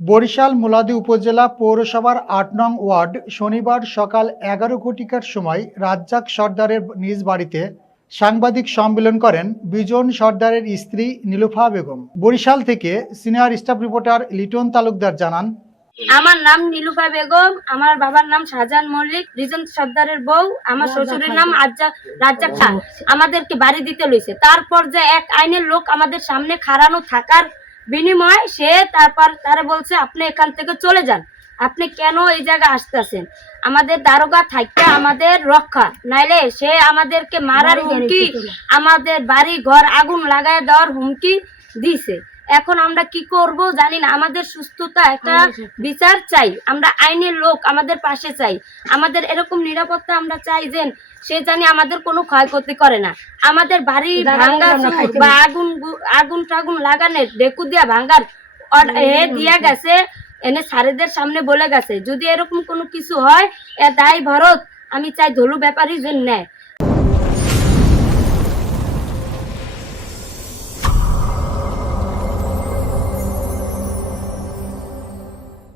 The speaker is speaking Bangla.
বরিশাল মুলাদী উপজেলা পৌরসভার ৮ নং ওয়ার্ড শনিবার সকাল ১১ ঘটিকার সময় রাজ্জাক সর্দারের নিজ বাড়িতে সাংবাদিক সম্মেলন করেন বিজন সর্দারের স্ত্রী নীলুফা বেগম। বরিশাল থেকে senior staff reporter Liton Talukdar জানান, আমার নাম নীলুফা বেগম, আমার বাবার নাম শাহজাহান মল্লিক, রিজন সর্দারের বউ। আমার শ্বশুরের নাম রাজ্জাক খান। আমাদেরকে বাড়ি দিতে লইছে। তারপর যে এক আইনের লোক আমাদের সামনে খাড়ানো থাকার বিনিময়ে সে তারা বলছে আপনি এখান থেকে চলে যান, আপনি কেন এই জায়গায় আসতেছেন, আমাদের দারোগা থাকতে আমাদের রক্ষা, নাইলে সে আমাদেরকে মারার হুমকি, আমাদের বাড়ি ঘর আগুন লাগায় দেওয়ার হুমকি দিছে। এখন আমরা কি করব জানি না। আমাদের সুস্থতা একটা বিচার চাই, আমরা আইনের লোক, আমাদের পাশে চাই, আমাদের এরকম নিরাপত্তা আমরা চাই যে সে জানি আমাদের কোনো ক্ষয়ক্ষতি করে না। আমাদের বাড়ি ভাঙ্গা বা আগুন টাগুন লাগানোর ডেকু দিয়া ভাঙ্গার দিয়া গেছে, এনে সারেদের সামনে বলে গেছে যদি এরকম কোনো কিছু হয় এ দায় ভারত আমি চাই ধলু ব্যাপারী যে নেয়।